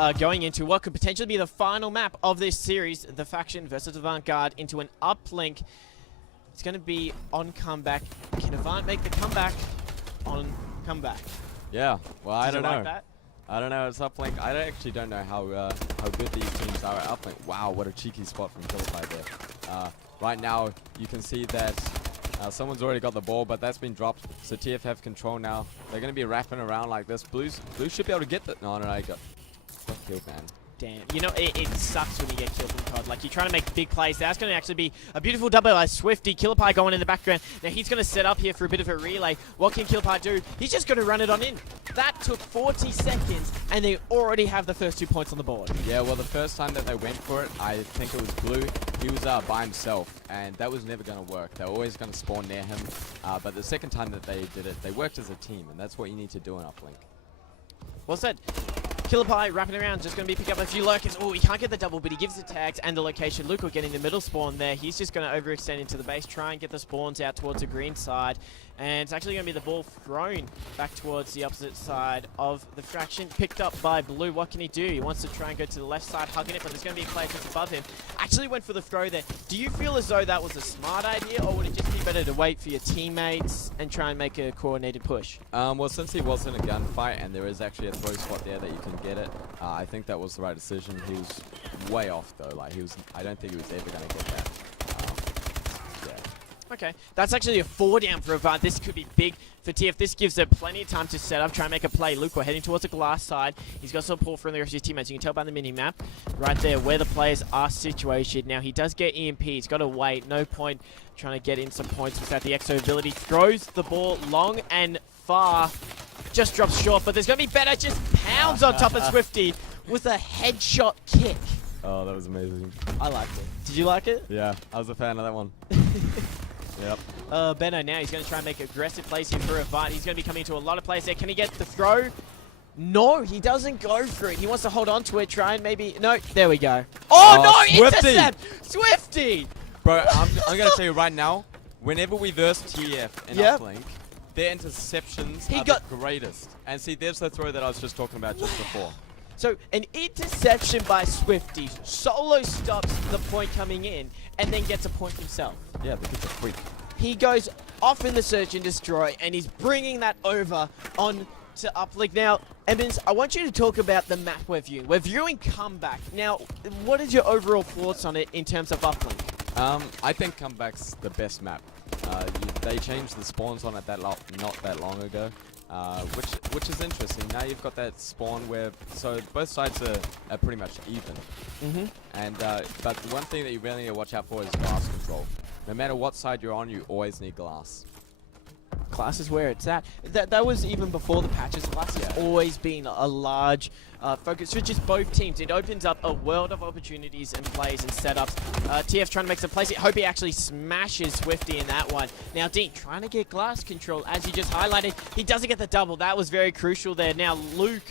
are going into what could potentially be the final map of this series, the Faction versus Avant-Garde, into an uplink. It's going to be on comeback. Can Avant make the comeback on comeback? Yeah, well, I don't know. Like that? I don't know. It's uplink. I actually don't know how good these teams are at uplink. Wow, what a cheeky spot from Killapie there. Right now, you can see that someone's already got the ball, but that's been dropped. So TF have control now. They're going to be wrapping around like this. Blue should be able to get the... No, I got killed, man. Damn. You know, it sucks when you get killed from COD. Like, you're trying to make big plays. That's going to actually be a beautiful double by Swifty. Killapie going in the background. Now, he's going to set up here for a bit of a relay. What can Killapie do? He's just going to run it on in. That took 40 seconds, and they already have the first 2 points on the board. Yeah, well, the first time that they went for it, I think it was Blue. He was by himself, and that was never going to work. They were always going to spawn near him. But the second time that they did it, they worked as a team, and that's what you need to do in uplink. Well said. Killapie wrapping around, just going to be picking up a few lurkers. Oh, he can't get the double, but he gives the tags and the location. Luke will get in the middle spawn there. He's just going to overextend into the base, try and get the spawns out towards the green side. And it's actually going to be the ball thrown back towards the opposite side of the Faction. Picked up by Blue. What can he do? He wants to try and go to the left side, hugging it, but there's going to be a player just above him. Actually went for the throw there. Do you feel as though that was a smart idea, or would it just be better to wait for your teammates and try and make a coordinated push? Well, since he was in a gunfight and there is actually a throw spot there that you can get it, I think that was the right decision. He was way off though. Like I don't think he was ever going to get that. Okay, that's actually a 4 down for Avant. This could be big for TF. This gives them plenty of time to set up, try and make a play. Luke, we're heading towards the glass side. He's got support from the rest of his teammates. You can tell by the mini-map right there where the players are situated. Now, he does get EMP. He's got to wait. No point trying to get in some points without the EXO ability. Throws the ball long and far. Just drops short, but there's going to be better. Just pounds on top of Swifty with a headshot kick. Oh, that was amazing. I liked it. Did you like it? Yeah, I was a fan of that one. Yep. Benno now, he's going to try and make aggressive plays here for Avant. He's going to be coming into a lot of plays there. Can he get the throw? No, he doesn't go for it. He wants to hold on to it, try and maybe... No, there we go. Oh, no, Swifty. intercept! Swifty! Bro, I'm going to tell you right now, whenever we verse TF in uplink, their interceptions are the greatest. And see, there's the throw that I was just talking about just before. So, an interception by Swifty solo stops the point coming in and then gets a point himself. Yeah, because it's quick. He goes off in the search and destroy, and he's bringing that over on to uplink. Now, Evans, I want you to talk about the map we're viewing. We're viewing Comeback. Now, what is your overall thoughts on it in terms of uplink? I think Comeback's the best map. They changed the spawns on it not that long ago. Which is interesting. Now you've got that spawn where both sides are pretty much even. And but the one thing that you really need to watch out for is glass control. No matter what side you're on, you always need glass. Glass is where it's at. That was even before the patches. Glass has always been a large focus for just both teams. It opens up a world of opportunities and plays and setups. TF trying to make some plays. I hope he actually smashes Swifty in that one. Now Dean trying to get glass control, as you just highlighted. He doesn't get the double. That was very crucial there. Now Luke,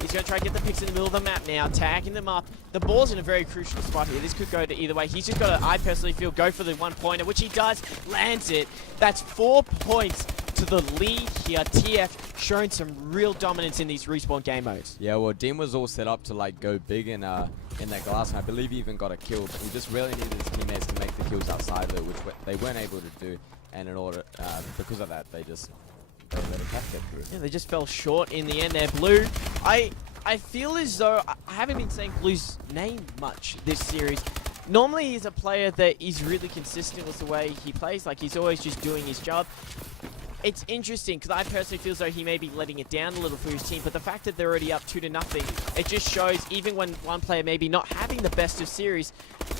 he's going to try and get the picks in the middle of the map now, tagging them up. The ball's in a very crucial spot here. This could go to either way. He's just got to, I personally feel, go for the 1-pointer, which he does, lands it. That's 4 points to the lead here. TF showing some real dominance in these respawn game modes. Yeah, well, Dean was all set up to like go big in that glass, and I believe he even got a kill, but he just really needed his teammates to make the kills outside of it, which they weren't able to do, and in order, because of that, they let a cap get through. Yeah, they just fell short in the end there. Blue, I feel as though I haven't been saying Blue's name much this series. Normally he's a player that is really consistent with the way he plays, like he's always just doing his job. It's interesting because I personally feel as though he may be letting it down a little for his team, but the fact that they're already up 2-0, it just shows even when one player maybe not having the best of series,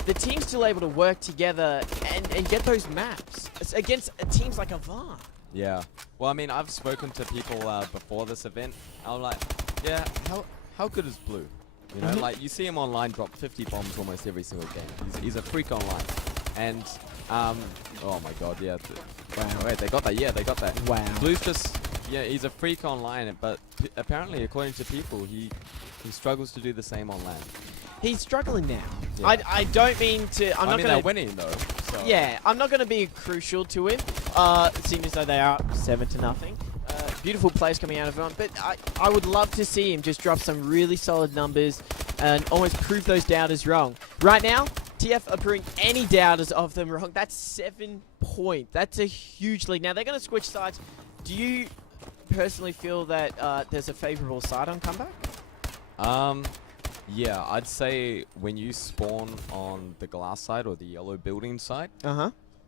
the team's still able to work together and get those maps against teams like Avant. Yeah. Well, I mean, I've spoken to people before this event. I'm like, yeah, how good is Blue? You know, like you see him online drop 50 bombs almost every single game. He's a freak online. And, oh my god, yeah. Wow, wait, they got that. Yeah, they got that. Wow. Blue's just, yeah, he's a freak online, but apparently, according to people, he struggles to do the same on land. He's struggling now. Yeah. I don't mean to. I mean, they're winning though. So. Yeah, I'm not going to be crucial to him. Seeing as though they are up 7-0. Beautiful plays coming out of him, but I would love to see him just drop some really solid numbers and almost prove those doubters wrong. Right now, TF are proving any doubters of them wrong. That's 7 points. That's a huge lead. Now, they're going to switch sides. Do you personally feel that there's a favorable side on comeback? Yeah, I'd say when you spawn on the glass side or the yellow building side,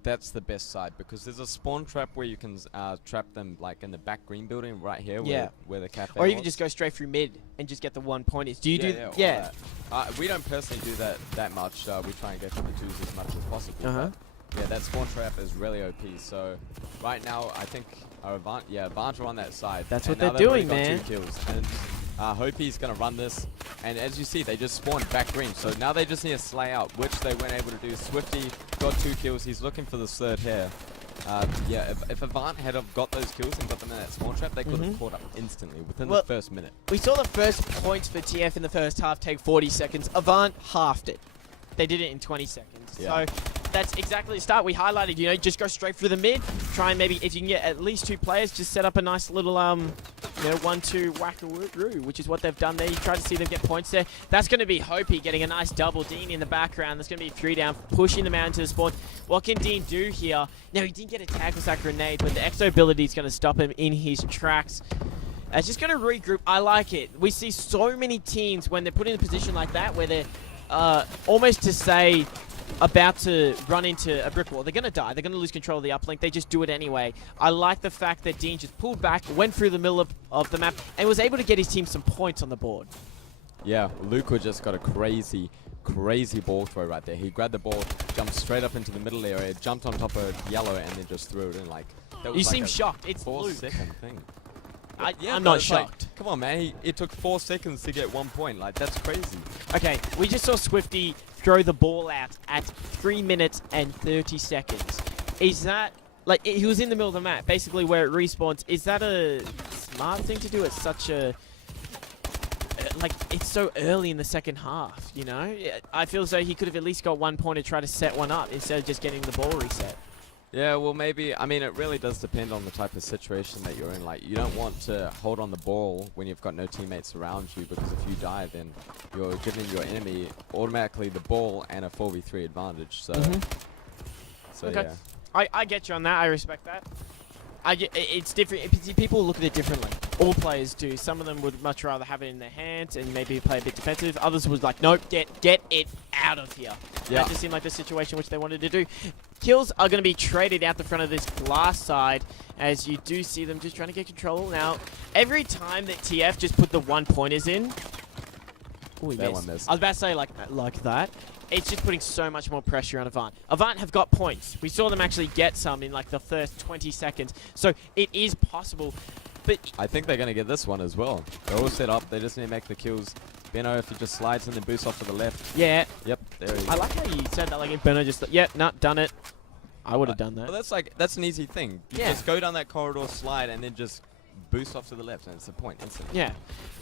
that's the best side because there's a spawn trap where you can trap them like in the back green building right here where the cafe or even was. just go straight through mid and just get the 1 point. Do you do that? We don't personally do that much. We try and go for the twos as much as possible. Yeah, that spawn trap is really OP. So right now, I think our Avant are on that side. That's and what they're doing, got man. 2 kills. And Hopi's going to run this. And as you see, they just spawned back green. So now they just need to slay out, which they weren't able to do. Swifty got 2 kills. He's looking for the third here. Yeah, if Avant had have got those kills and got them in that spawn trap, they could have caught up instantly within the first minute. We saw the first points for TF in the first half take 40 seconds. Avant halved it. They did it in 20 seconds. Yeah. So that's exactly the start. We highlighted, you know, just go straight through the mid. Try and maybe, if you can get at least 2 players, just set up a nice little, 1-2 whack-a-roo, which is what they've done there. You try to see them get points there. That's going to be Hopey getting a nice double. Dean in the background. That's going to be 3 down, pushing them out into the spawn. What can Dean do here? Now, he didn't get a tackle sack grenade, but the exo ability is going to stop him in his tracks. It's just going to regroup. I like it. We see so many teams when they're put in a position like that where they're almost to say about to run into a brick wall. They're going to die. They're going to lose control of the uplink. They just do it anyway. I like the fact that Dean just pulled back, went through the middle of the map, and was able to get his team some points on the board. Yeah, Luca just got a crazy ball throw right there. He grabbed the ball, jumped straight up into the middle area, jumped on top of yellow, and then just threw it in like... That was You like seem shocked. It's 4-second thing. I'm not shocked. Like, come on, man. It took 4 seconds to get 1 point. Like, that's crazy. Okay, we just saw Swifty throw the ball out at 3 minutes and 30 seconds. Is that... Like, he was in the middle of the map, basically where it respawns. Is that a smart thing to do at such a... Like, it's so early in the second half, you know? I feel as though he could have at least got 1 point to try to set one up instead of just getting the ball reset. Yeah, well, maybe. I mean, it really does depend on the type of situation that you're in. Like, you don't want to hold on the ball when you've got no teammates around you, because if you die, then you're giving your enemy automatically the ball and a 4v3 advantage. So, Okay. Yeah. I get you on that. I respect that. It's different. People look at it differently. All players do. Some of them would much rather have it in their hands and maybe play a bit defensive. Others would like, nope, get it out of here. Yeah. That just seemed like the situation which they wanted to do. Kills are going to be traded out the front of this glass side, as you do see them just trying to get control. Now, every time that TF just put the 1-pointers in... Ooh, he missed. I was about to say like that. It's just putting so much more pressure on Avant. Avant have got points. We saw them actually get some in like the first 20 seconds. So it is possible. But I think they're going to get this one as well. They're all set up. They just need to make the kills. Benno, if he just slides and then boosts off to the left. Yeah. Yep, there he is. I like how you said that. Like if Benno just... Yeah, nah, done it. I would have done that. Well, that's an easy thing. You just go down that corridor, slide, and then just boost off to the left, and it's a point instantly. Yeah.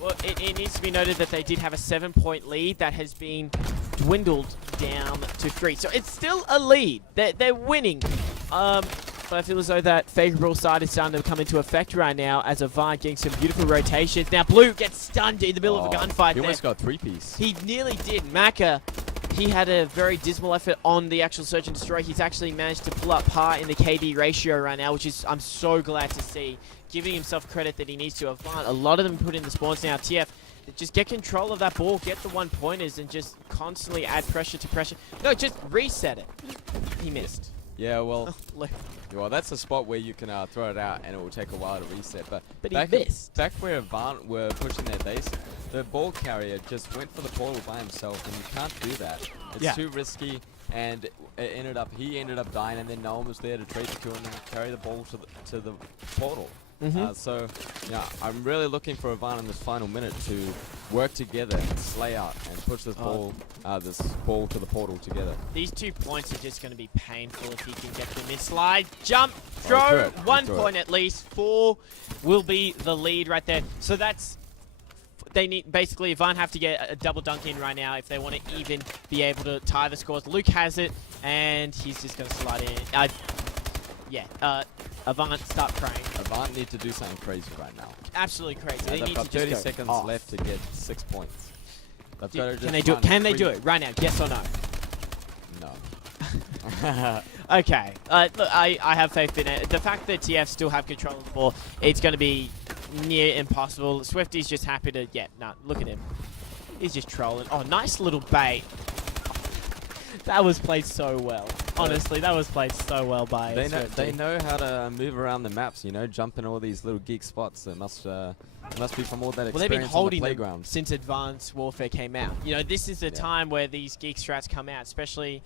Well, it needs to be noted that they did have a 7-point lead that has been dwindled down to 3. So it's still a lead. They're winning. But I feel as though that favorable side is starting to come into effect right now as Avant getting some beautiful rotations. Now Blue gets stunned in the middle of a gunfight. He almost got 3-piece. He nearly did. Maka, he had a very dismal effort on the actual search and destroy. He's actually managed to pull up par in the KD ratio right now, which is I'm so glad to see. Giving himself credit that he needs to. Avant, a lot of them put in the spawns now. TF, just get control of that ball, get the 1-pointers, and just constantly add pressure to pressure. No, just reset it. He missed. Yeah, well, that's a spot where you can throw it out and it will take a while to reset. But he missed. Back where Avant were pushing their base, the ball carrier just went for the portal by himself, and you can't do that. It's too risky, and he ended up dying, and then no one was there to trade the kill and then carry the ball to the portal. So, yeah, I'm really looking for Avant in this final minute to work together and slay out and push this ball to the portal together. These 2 points are just going to be painful if he can get them in. Slide, jump, throw, 1 point at least. 4 will be the lead right there. So that's... They need basically Avant have to get a double dunk in right now if they want to even be able to tie the scores. Luke has it, and he's just going to slide in. Avant, start praying. Avant need to do something crazy right now. Absolutely crazy. Yeah, They they've need got to just 30 go seconds off. left to get 6 points. They've got to just Can they do it? run Can they free- do it right now? Yes or no? No. Okay. Look, I have faith in it. The fact that TF still have control of the ball, it's going to be near impossible. Swifty's just happy to... Yeah, no, look at him. He's just trolling. Oh, nice little bait. That was played so well. Honestly, that was played so well by Swifty. They know how to move around the maps, you know, jump in all these little geek spots. It must be from all that Well, they've been experience on the holding them playground. since Advanced Warfare came out. You know, this is the time where these geek strats come out, especially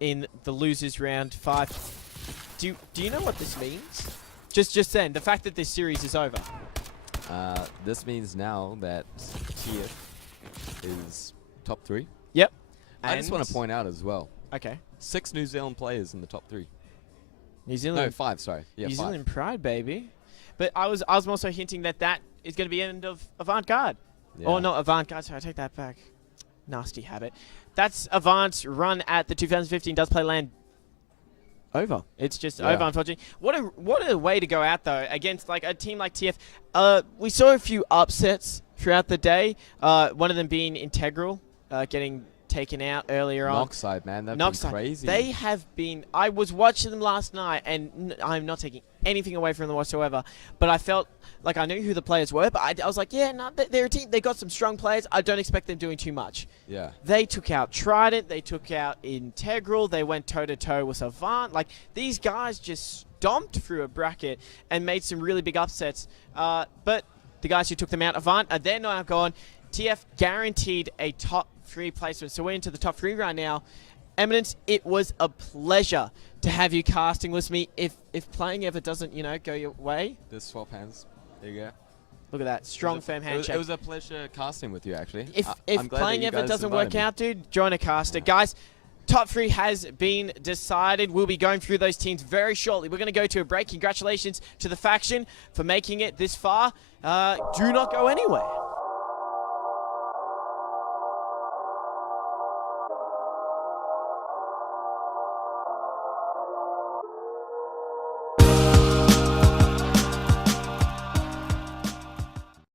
in the losers round 5. Do you know what this means? Just then, the fact that this series is over. This means now that TF is top 3. Yep. I just want to point out as well, Okay. 6 New Zealand players in the top 3. New Zealand. No, 5, sorry. Yeah, New 5. Zealand pride, baby. But I was also hinting that is going to be end of Avant-Garde. Yeah. Or not Avant-Garde, sorry, I take that back. Nasty habit. That's Avant's run at the 2015 Does Play Land over. It's just over, unfortunately. What a way to go out, though, against like a team like TF. We saw a few upsets throughout the day, one of them being Integral, getting taken out earlier on. Noxide, man, they've Noxide. been crazy. They have been... I was watching them last night, and I'm not taking anything away from them whatsoever, but I felt like I knew who the players were, but I was like, yeah, no, they're a team. They got some strong players. I don't expect them doing too much. Yeah. They took out Trident. They took out Integral. They went toe-to-toe with Avant. Like, these guys just stomped through a bracket and made some really big upsets. But the guys who took them out, Avant, they're now gone. TF guaranteed a top 3 placement. So we're into the top 3 right now. Eminence, it was a pleasure to have you casting with me. If playing ever doesn't, you know, go your way. Just swap hands. There you go. Look at that. Strong, firm handshake. It was a pleasure casting with you, actually. If I'm glad playing that you ever guys doesn't invited work me. out, dude, join a caster. Guys, top 3 has been decided. We'll be going through those teams very shortly. We're going to go to a break. Congratulations to the faction for making it this far. Do not go anywhere.